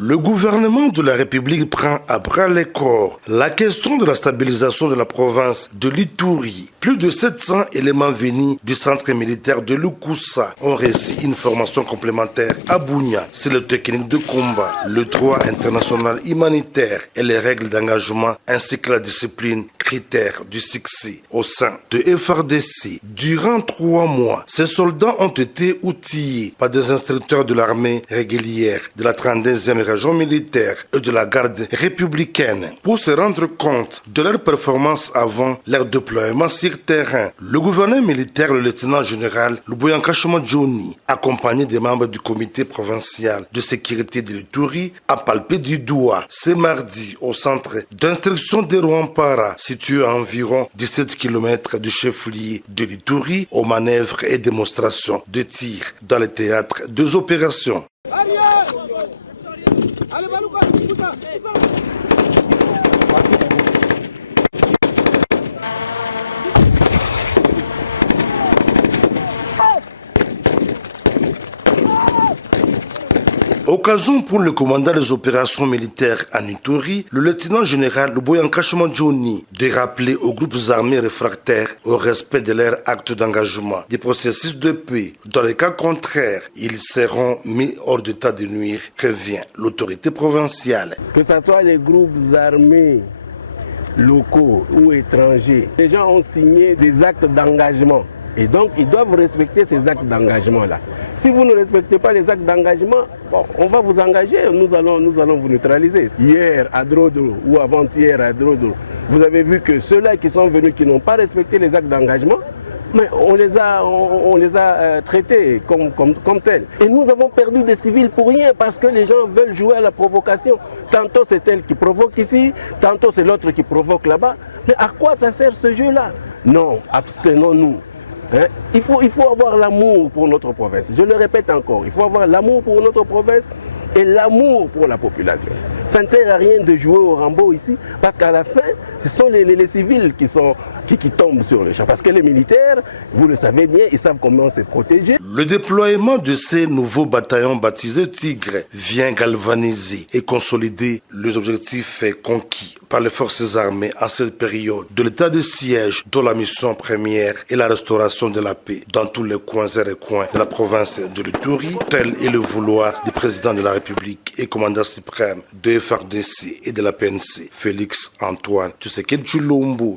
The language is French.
Le gouvernement de la République prend à bras le corps la question de la stabilisation de la province de l'Ituri. Plus de 700 éléments venus du centre militaire de Lukusa ont reçu une formation complémentaire à Bunia sur les techniques de combat, le droit international humanitaire et les règles d'engagement ainsi que la discipline critères du succès au sein de FARDC. Durant 3 mois, ces soldats ont été outillés par des instructeurs de l'armée régulière de la 32e région militaire et de la garde républicaine pour se rendre compte de leur performance avant leur déploiement sur terrain. Le gouverneur militaire, le lieutenant général Luboyankashima Johnny, accompagné des membres du comité provincial de sécurité de l'Ituri, a palpé du doigt ce mardi au centre d'instruction de Rwampara, situé à environ 17 km du chef-lieu de l'Ituri, aux manœuvres et démonstrations de tir dans le théâtre des opérations. Occasion pour le commandant des opérations militaires en Ituri, le lieutenant général Luboyankashima Johnny, de rappeler aux groupes armés réfractaires au respect de leurs actes d'engagement des processus de paix. Dans les cas contraires, ils seront mis hors d'état de nuire, prévient l'autorité provinciale. Que ce soit les groupes armés locaux ou étrangers, les gens ont signé des actes d'engagement. Et donc, ils doivent respecter ces actes d'engagement-là. Si vous ne respectez pas les actes d'engagement, bon, on va vous engager, nous allons vous neutraliser. Hier à Drodro ou avant-hier à Drodro, vous avez vu que ceux-là qui sont venus, qui n'ont pas respecté les actes d'engagement, mais on les a traités comme tels. Et nous avons perdu des civils pour rien parce que les gens veulent jouer à la provocation. Tantôt c'est elle qui provoque ici, tantôt c'est l'autre qui provoque là-bas. Mais à quoi ça sert ce jeu-là? Non, abstenons-nous. Il faut avoir l'amour pour notre province. Je le répète encore, il faut avoir l'amour pour notre province et l'amour pour la population. Ça ne sert à rien de jouer au Rambo ici, parce qu'à la fin, ce sont les civils qui tombent sur le champ. Parce que les militaires, vous le savez bien, ils savent comment se protéger. Le déploiement de ces nouveaux bataillons baptisés Tigre vient galvaniser et consolider les objectifs conquis par les forces armées en cette période de l'état de siège, dont la mission première est la restauration de la paix dans tous les coins et recoins de la province de l'Ituri, tel est le vouloir du président de la République et commandant suprême de FARDC et de la PNC, Félix Antoine Tshisekedi Tshilombo.